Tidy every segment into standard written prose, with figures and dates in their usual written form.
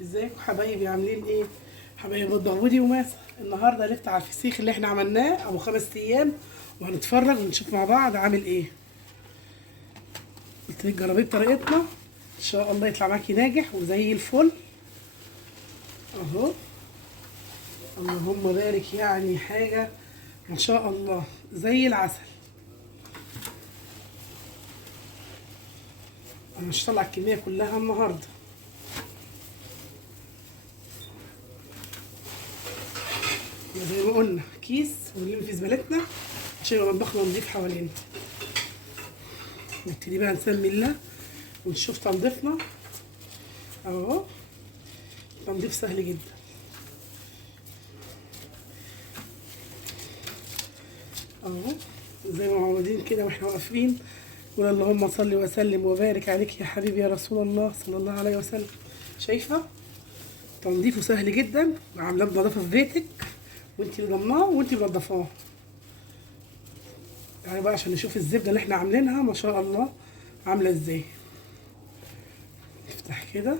ازيكم حبايبي؟ عاملين ايه حبايبي؟ الضغودي وماسة. النهارده هنفتح على الفسيخ اللي احنا عملناه ابو 5 ايام، وهنتفرج ونشوف مع بعض عامل ايه. قلت لك جربيه بطريقتنا ان شاء الله يطلع معاكي ناجح وزي الفل اهو. اللهم بارك، يعني حاجه ما شاء الله زي العسل. انا مش هطلع الكميه كلها النهارده. زي ما قلنا كيس ونلم في زبالتنا عشان يبقى مطبخنا نضيف حوالينا. نبتدي بقى نسمي الله ونشوف تنظيفنا اهو. تنظيف سهل جدا اهو، زي ما معودين كده واحنا واقفين. قول اللهم صل وسلم وبارك عليك يا حبيبي يا رسول الله صلى الله عليه وسلم. شايفه تنظيفه سهل جدا، وعاملاه بنظافه في بيتك وانتي ضمناه وانتي منضفاه. يعني بقى عشان نشوف الزبده اللي احنا عاملينها ما شاء الله عامله ازاي. نفتح كده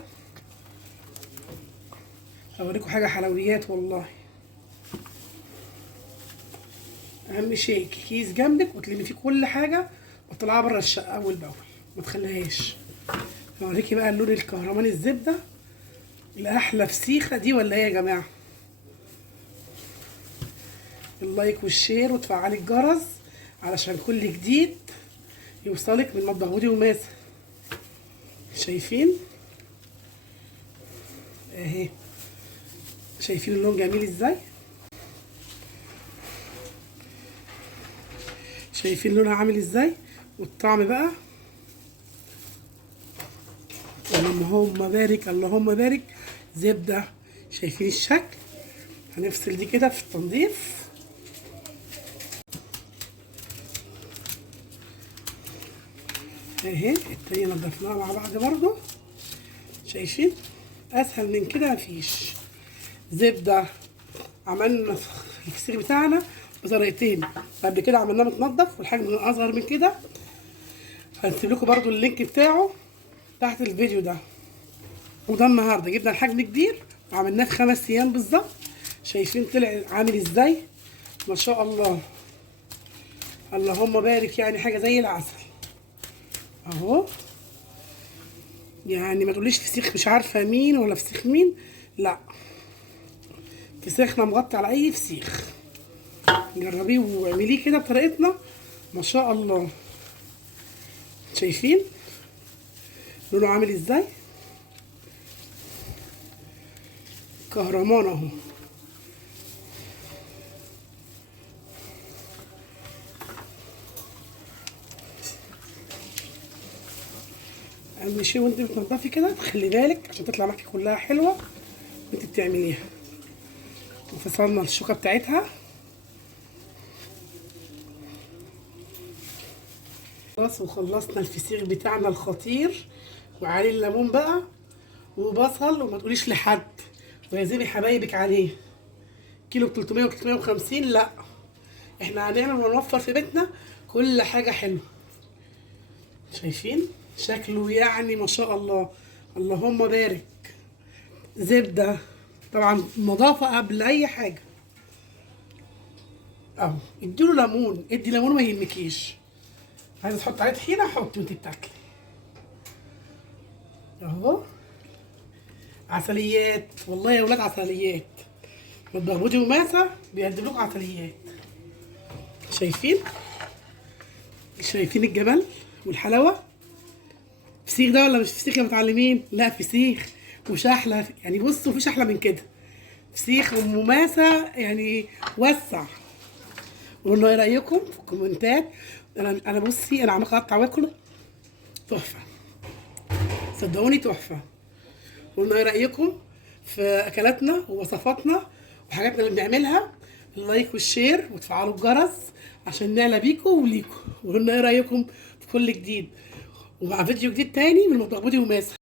اوريكم حاجه حلويات والله. اهم شيء كيس جنبك وتلمي فيه كل حاجه وتطلعها بره الشقه اول باول، ما تخليهاش. هوريكي بقى اللون الكهرماني الزبده الاحلى فسيخه دي ولا ايه يا جماعه؟ اللايك والشير وتفعلي الجرس علشان كل جديد يوصلك من مطبخ ودي وماسة. شايفين اهي؟ شايفين اللون جميل ازاي؟ شايفين لونها عامل ازاي؟ والطعم بقى اللهم بارك اللهم بارك. زبده. شايفين الشكل؟ هنفصل دي كده في التنظيف. اهي التانية نضفناها مع بعض برضو. شايفين؟ اسهل من كده مفيش. زبده. عملنا الفسيخ بتاعنا بطريقتين، قبل كده عملناه متنضف والحجم اصغر من كده. هنسيب لكم برضو اللينك بتاعه تحت الفيديو ده. وده النهارده جبنا الحجم كبير وعملناه في 5 ايام بالظبط. شايفين طلع عامل ازاي؟ ما شاء الله اللهم بارك، يعني حاجه زي العسل اهو. يعني ما تقوليش فسيخ مش عارفه مين ولا فسيخ مين، لا، فسيخنا مغطي على اي فسيخ. جربيه واعمليه كده بطريقتنا ما شاء الله. شايفين لونه عامل ازاي؟ كهرمان اهو. اهم شيء وانت بتنضفي كده تخلي بالك عشان تطلع معاكي كلها حلوه وانت بتعمليها. وفصلنا الشوكه بتاعتها خلاص، وخلصنا الفسيخ بتاعنا الخطير وعليه الليمون بقى وبصل. وما تقوليش لحد ويعزمي حبايبك عليه كيلو ب 300 و 350، لا، احنا هنعمل ونوفر في بيتنا كل حاجه حلوه. شايفين شكله؟ يعني ما شاء الله اللهم بارك. زبده طبعا، نظافه قبل اي حاجه اهو. اديله ليمون، ادي ليمون ما يهمكيش. عايزه تحط عليه طحينه حطي وانت بتاكلي اهو. عسليات والله يا ولاد، عسليات. مطبخ بودي وماسة بيقدم لكم عسليات. شايفين؟ شايفين الجمال والحلاوه؟ فسيخ ده ولا مش فسيخ يا متعلمين؟ لا فسيخ ومش احلى. يعني بصوا مفيش احلى من كده. فسيخ ومماسة يعني وسع. قولوا ايه رايكم في الكومنتات. انا بصي انا عم اقطع واكل تحفه، صدقوني تحفه. قولوا ايه رايكم في اكلاتنا ووصفاتنا وحاجاتنا اللي بنعملها. اللايك والشير وتفعلوا الجرس عشان نعلى بيكم وليكم. وقولوا ايه رايكم في كل جديد ومع فيديو جديد تاني من مطبخ بودي وماسة.